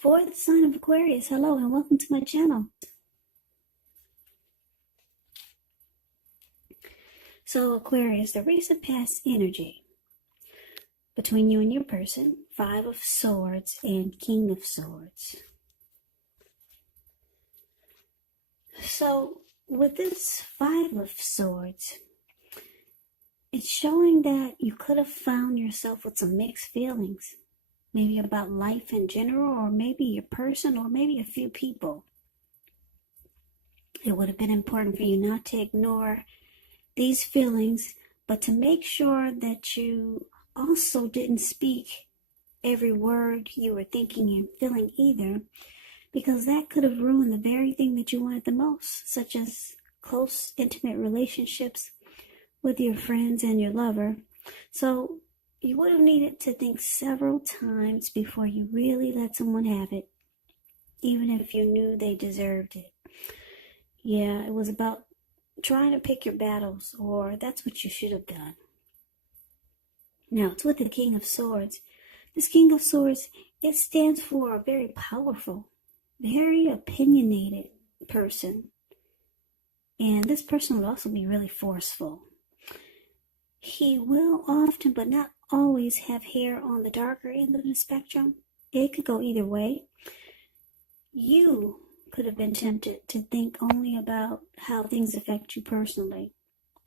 For the sign of Aquarius, hello and welcome to my channel. So Aquarius, the recent past energy between you and your person, Five of Swords and King of Swords. So with this Five of Swords, it's showing that you could have found yourself with some mixed feelings. Maybe about life in general, or maybe your person, or maybe a few people. It would have been important for you not to ignore these feelings, but to make sure that you also didn't speak every word you were thinking and feeling either, because that could have ruined the very thing that you wanted the most, such as close, intimate relationships with your friends and your lover. So you would have needed to think several times before you really let someone have it, even if you knew they deserved it. Yeah, it was about trying to pick your battles, or that's what you should have done. Now, it's with the King of Swords. This King of Swords, it stands for a very powerful, very opinionated person. And this person will also be really forceful. He will often, but not always, have hair on the darker end of the spectrum. It could go either way. You could have been tempted to think only about how things affect you personally,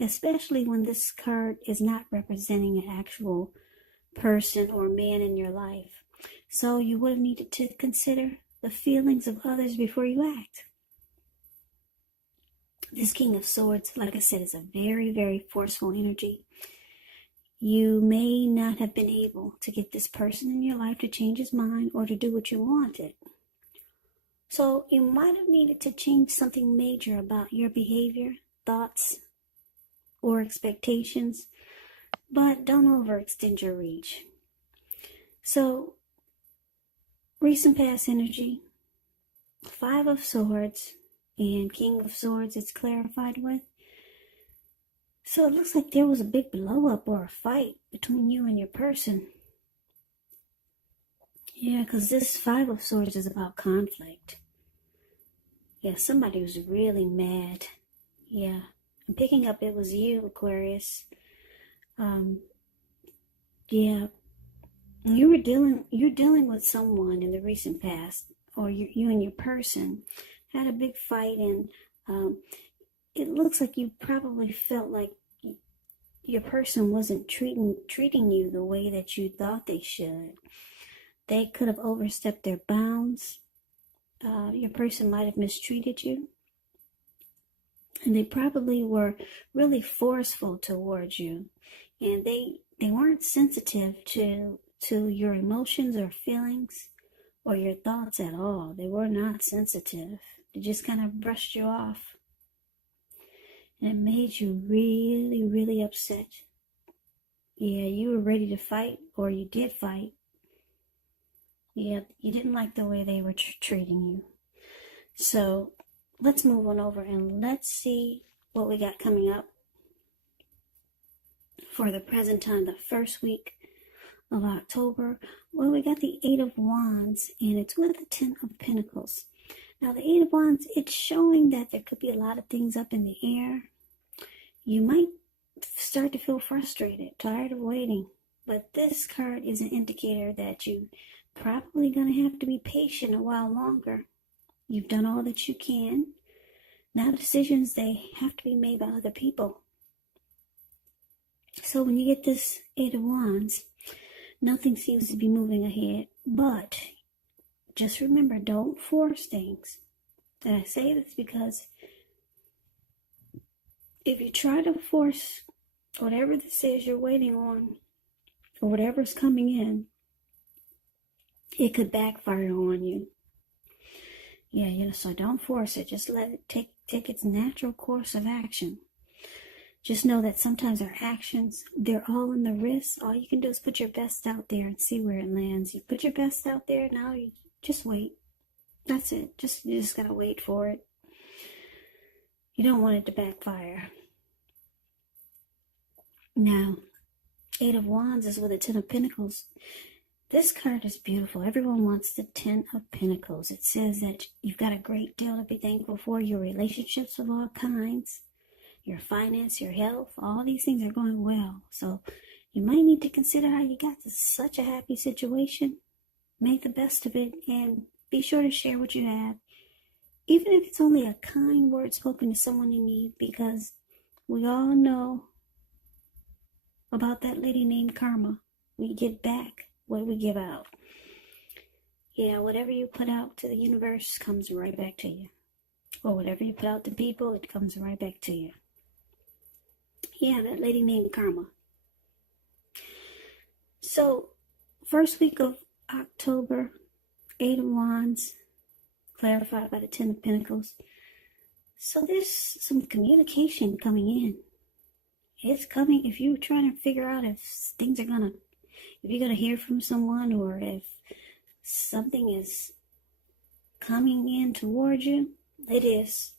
especially when this card is not representing an actual person or man in your life. So you would have needed to consider the feelings of others before you act. This King of Swords, like I said, is a very, very forceful energy. You may not have been able to get this person in your life to change his mind or to do what you wanted. So you might have needed to change something major about your behavior, thoughts, or expectations, but don't overextend your reach. So, recent past energy, Five of Swords and King of Swords, it's clarified with. So it looks like there was a big blow up or a fight between you and your person. Yeah, because this Five of Swords is about conflict. Yeah, somebody was really mad. Yeah, I'm picking up it was you, Aquarius. Yeah, you're dealing with someone in the recent past, or you and your person had a big fight, and it looks like you probably felt like your person wasn't treating you the way that you thought they should. They could have overstepped their bounds. Your person might have mistreated you. And they probably were really forceful towards you. And they weren't sensitive to your emotions or feelings or your thoughts at all. They were not sensitive. They just kind of brushed you off. And it made you really, really upset. Yeah, you were ready to fight, or you did fight. Yeah, you didn't like the way they were treating you. So let's move on over and let's see what we got coming up for the present time, the first week of October. Well, we got the Eight of Wands, and it's with the Ten of Pentacles. Now, the Eight of Wands, it's showing that there could be a lot of things up in the air. You might start to feel frustrated, tired of waiting, but this card is an indicator that you probably going to have to be patient a while longer. You've done all that you can. Now decisions, they have to be made by other people. So when you get this Eight of Wands, nothing seems to be moving ahead. But just remember, don't force things. And I say this because if you try to force whatever this is you're waiting on, or whatever's coming in, it could backfire on you. Yeah, so don't force it. Just let it take its natural course of action. Just know that sometimes our actions, they're all in the wrist. All you can do is put your best out there and see where it lands. You put your best out there, now you just wait. That's it. You just gotta wait for it. You don't want it to backfire. Now, Eight of Wands is with the Ten of Pentacles. This card is beautiful. Everyone wants the Ten of Pentacles. It says that you've got a great deal to be thankful for. Your relationships of all kinds, your finance, your health, all these things are going well. So you might need to consider how you got to such a happy situation. Make the best of it and be sure to share what you have. Even if it's only a kind word spoken to someone in need, because we all know about that lady named Karma. We get back what we give out. Yeah, whatever you put out to the universe comes right back to you. Or whatever you put out to people, it comes right back to you. Yeah, that lady named Karma. So, first week of October, 8 of Wands, clarified by the Ten of Pentacles. So there's some communication coming in. It's coming if you're trying to figure out if things are gonna, if you're gonna hear from someone or if something is coming in towards you. It is.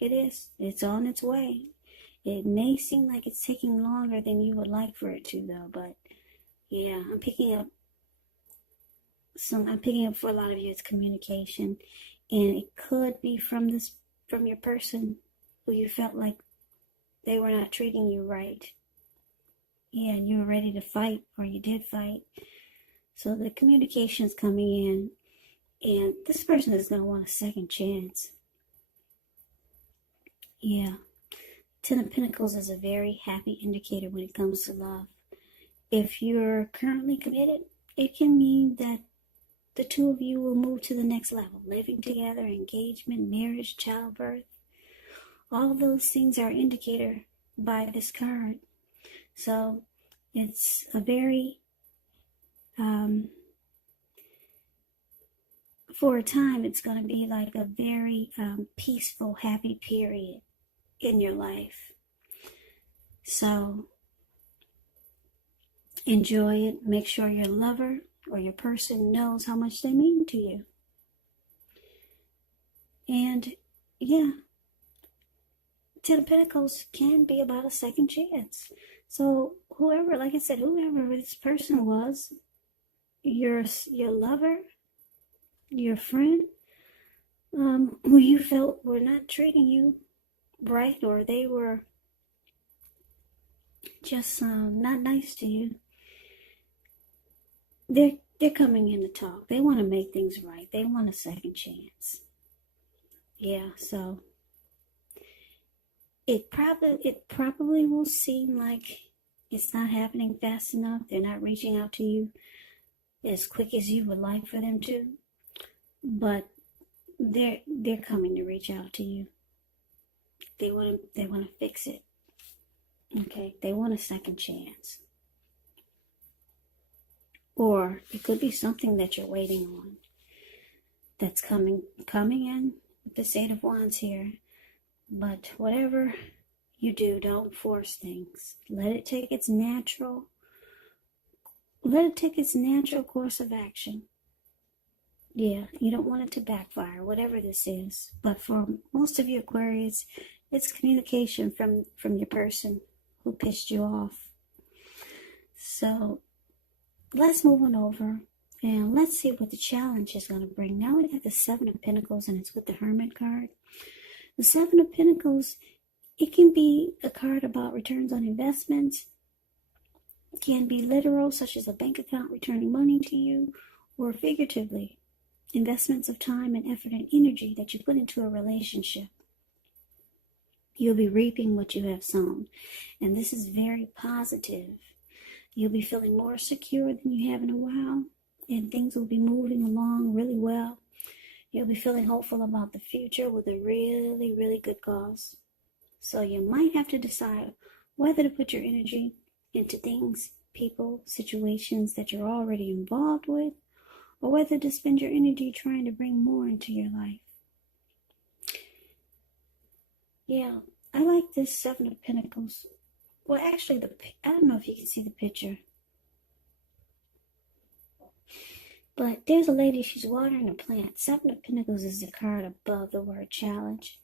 It is. It's on its way. It may seem like it's taking longer than you would like for it to, though. But yeah, I'm picking up for a lot of you. It's communication, and it could be from your person who you felt like they were not treating you right. Yeah, you were ready to fight, or you did fight. So the communication's coming in, and this person is going to want a second chance. Yeah. Ten of Pentacles is a very happy indicator when it comes to love. If you're currently committed, it can mean that the two of you will move to the next level. Living together, engagement, marriage, childbirth. All those things are indicator by this card. So it's a very, for a time, it's going to be like a very peaceful, happy period in your life. So enjoy it. Make sure your lover or your person knows how much they mean to you. And yeah, Ten of Pentacles can be about a second chance. So whoever, like I said, whoever this person was, your lover, your friend, who you felt were not treating you right, or they were just not nice to you, they're coming in to talk. They want to make things right. They want a second chance. Yeah, so it probably will seem like it's not happening fast enough. They're not reaching out to you as quick as you would like for them to, but they're coming to reach out to you. They want to fix it. Okay, they want a second chance. Or it could be something that you're waiting on that's coming in with the Eight of Wands here. But whatever you do, don't force things. Let it take its natural course of action. Yeah, you don't want it to backfire, whatever this is. But for most of you Aquarius, it's communication from your person who pissed you off. So let's move on over and let's see what the challenge is going to bring. Now we got the Seven of Pentacles, and it's with the Hermit card. The Seven of Pentacles, it can be a card about returns on investments. It can be literal, such as a bank account returning money to you, or figuratively, investments of time and effort and energy that you put into a relationship. You'll be reaping what you have sown, and this is very positive. You'll be feeling more secure than you have in a while, and things will be moving along really well. You'll be feeling hopeful about the future with a really, really good cause. So you might have to decide whether to put your energy into things, people, situations that you're already involved with, or whether to spend your energy trying to bring more into your life. Yeah, I like this Seven of Pentacles. Well, actually, I don't know if you can see the picture. But there's a lady, she's watering a plant. Seven of Pentacles is the card above the word challenge.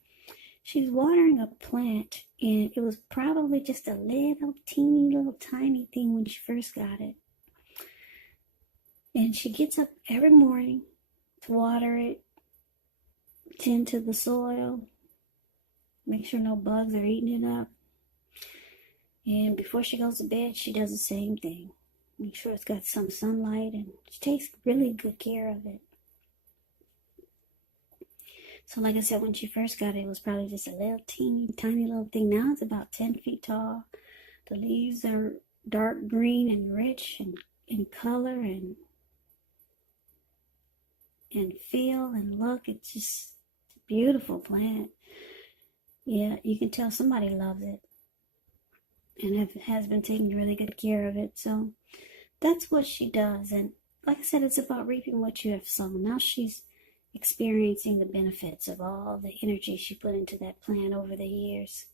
She's watering a plant, and it was probably just a little teeny little tiny thing when she first got it. And she gets up every morning to water it, tend to the soil, make sure no bugs are eating it up. And before she goes to bed, she does the same thing. Make sure it's got some sunlight, and she takes really good care of it. So like I said, when she first got it, it was probably just a little tiny little thing. Now it's about 10 feet tall. The leaves are dark green and rich and in color and feel and look. It's just a beautiful plant. Yeah, you can tell somebody loves it and has been taking really good care of it. So that's what she does. And like I said, it's about reaping what you have sown. Now she's experiencing the benefits of all the energy she put into that plant over the years.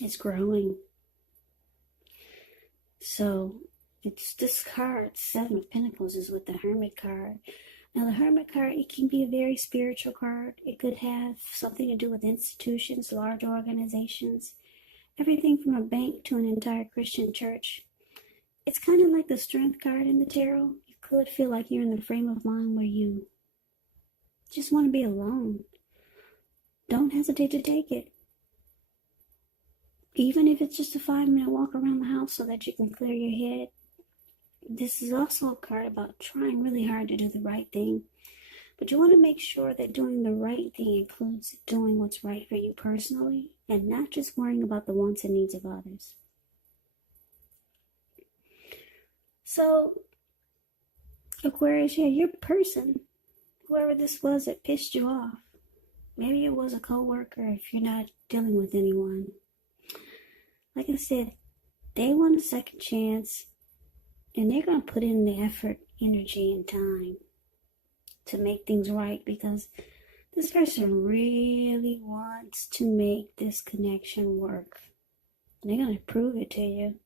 It's growing. So it's this card, Seven of Pentacles, is with the Hermit card. Now the Hermit card, it can be a very spiritual card. It could have something to do with institutions, large organizations, everything from a bank to an entire Christian church. It's kind of like the Strength card in the tarot. You could feel like you're in the frame of mind where you just want to be alone. Don't hesitate to take it. Even if it's just a 5-minute walk around the house so that you can clear your head. This is also a card about trying really hard to do the right thing. But you want to make sure that doing the right thing includes doing what's right for you personally and not just worrying about the wants and needs of others. So, Aquarius, yeah, your person, whoever this was that pissed you off, maybe it was a coworker if you're not dealing with anyone. Like I said, they want a second chance, and they're going to put in the effort, energy, and time to make things right, because this person really wants to make this connection work. And they're going to prove it to you.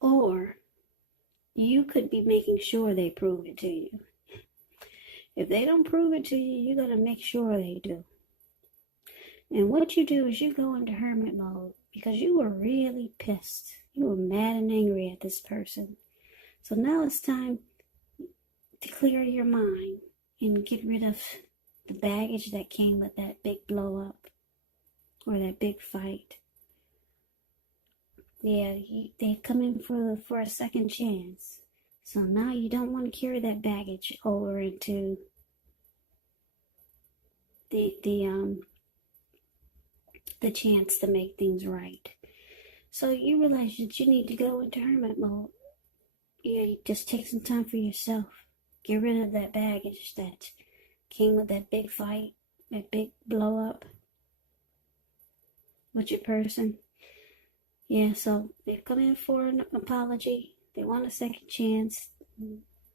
Or you could be making sure they prove it to you. If they don't prove it to you, you got to make sure they do. And what you do is you go into hermit mode because you were really pissed. You were mad and angry at this person. So now it's time to clear your mind and get rid of the baggage that came with that big blow up or that big fight. Yeah, they come in for a second chance. So now you don't want to carry that baggage over into the chance to make things right. So you realize that you need to go into hermit mode. Yeah, you just take some time for yourself. Get rid of that baggage that came with that big fight, that big blow up with your person. Yeah, so they've come in for an apology. They want a second chance.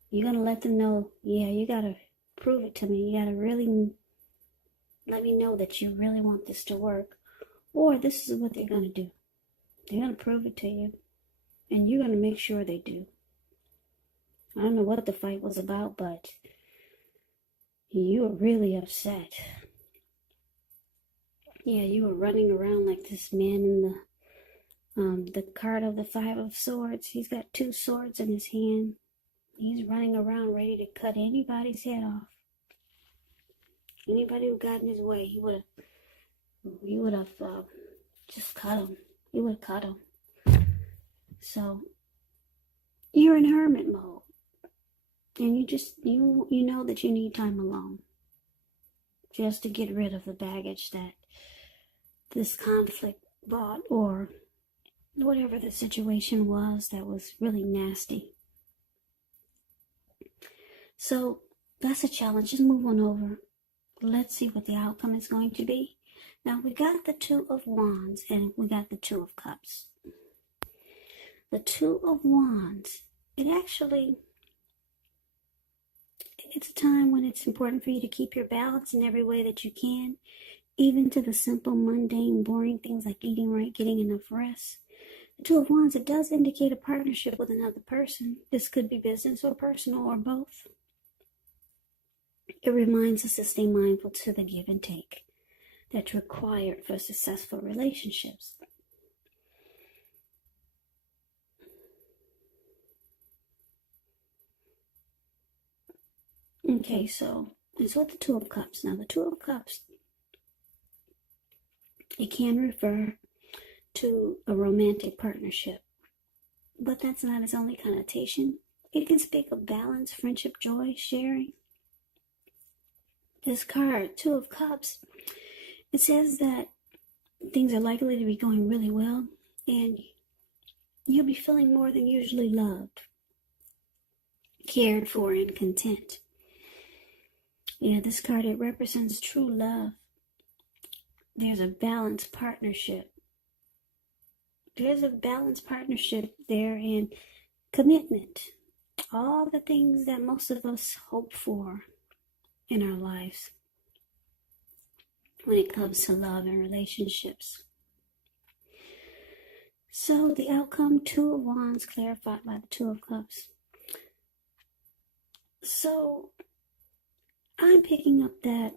You're going to let them know, yeah, you got to prove it to me. You got to really let me know that you really want this to work. Or this is what they're going to do. They're going to prove it to you. And you're going to make sure they do. I don't know what the fight was about, but you were really upset. Yeah, you were running around like this man in the card of the Five of Swords. He's got 2 swords in his hand. He's running around ready to cut anybody's head off. Anybody who got in his way, he would have just cut him. He would have cut him. So you're in hermit mode, and you know that you need time alone, just to get rid of the baggage that this conflict brought, or whatever the situation was that was really nasty. So that's a challenge. Just move on over. Let's see what the outcome is going to be. Now we got the 2 of Wands and we got the 2 of Cups. The 2 of Wands, it's a time when it's important for you to keep your balance in every way that you can, even to the simple, mundane, boring things like eating right, getting enough rest. The 2 of Wands, it does indicate a partnership with another person. This could be business or personal or both. It reminds us to stay mindful to the give and take. that's required for successful relationships. Okay, so it's with the Two of Cups. Now, the Two of Cups, it can refer to a romantic partnership, but that's not its only connotation. It can speak of balance, friendship, joy, sharing. This card, Two of Cups, it says that things are likely to be going really well, and you'll be feeling more than usually loved, cared for, and content. Yeah, this card, it represents true love. There's a balanced partnership. There's a balanced partnership there, and commitment. All the things that most of us hope for in our lives when it comes to love and relationships. So the outcome, Two of Wands, clarified by the Two of Cups. So I'm picking up that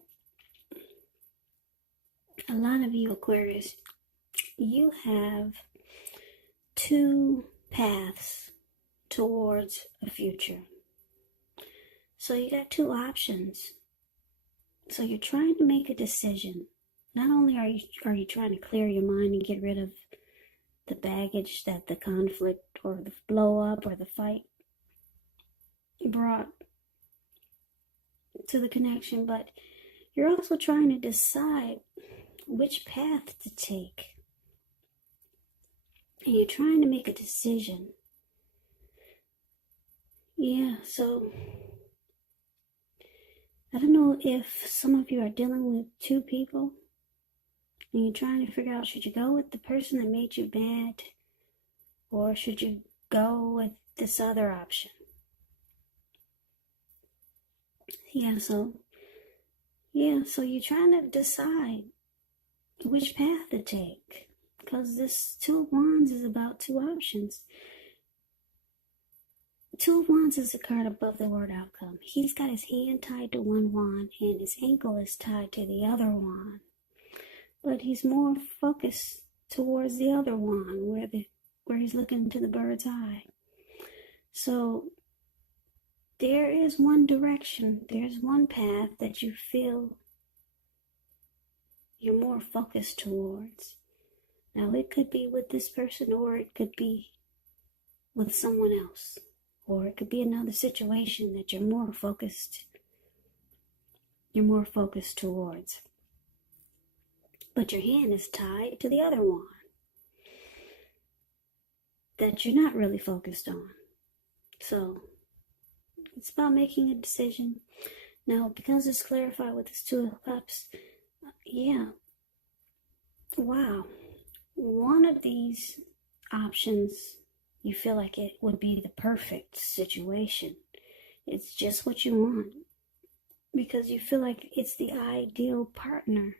a lot of you Aquarius, you have two paths towards a future. So you got two options. So you're trying to make a decision. Not only are you trying to clear your mind and get rid of the baggage that the conflict or the blow up or the fight brought to the connection, but you're also trying to decide which path to take. And you're trying to make a decision. Yeah, so I don't know if some of you are dealing with two people and you're trying to figure out, should you go with the person that made you mad, or should you go with this other option? So you're trying to decide which path to take, because this Two of Wands is about two options. Two of Wands is a card above the word outcome. He's got his hand tied to one wand and his ankle is tied to the other wand, but he's more focused towards the other wand where he's looking to the bird's eye. So there is one direction, there's one path that you feel you're more focused towards. Now, it could be with this person, or it could be with someone else, or it could be another situation that you're more focused towards. But your hand is tied to the other one that you're not really focused on. So it's about making a decision. Now, because it's clarified with this Two of Cups, wow. One of these options, you feel like it would be the perfect situation. It's just what you want, because you feel like it's the ideal partner.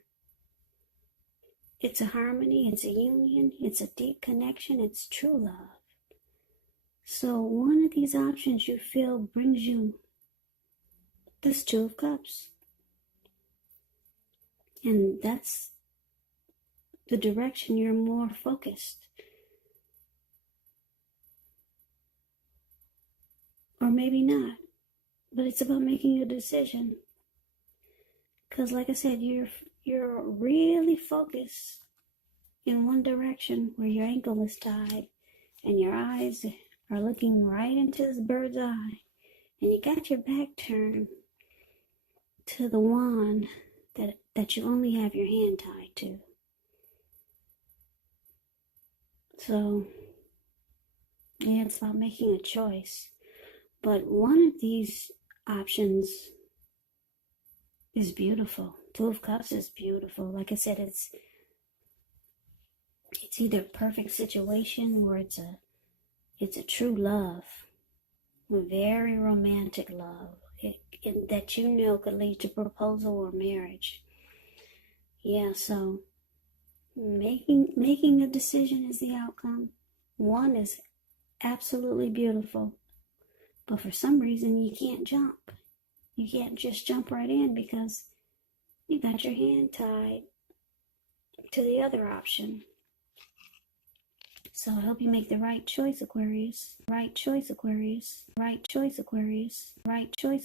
It's a harmony, it's a union, it's a deep connection, it's true love. So one of these options you feel brings you this Two of Cups. And that's the direction you're more focused. Or maybe not. But it's about making a decision. Because like I said, you're really focused in one direction where your ankle is tied and your eyes are looking right into this bird's eye, and you got your back turned to the wand that you only have your hand tied to. So it's about making a choice. But one of these options is beautiful. Two of Cups is beautiful. Like I said, it's either a perfect situation or it's a true love, a very romantic love, that could lead to proposal or marriage. So making a decision is the outcome. One is absolutely beautiful, but for some reason you can't jump. You can't just jump right in because you got your hand tied to the other option. So I hope you make the right choice, Aquarius. Right choice, Aquarius. Right choice, Aquarius. Right choice.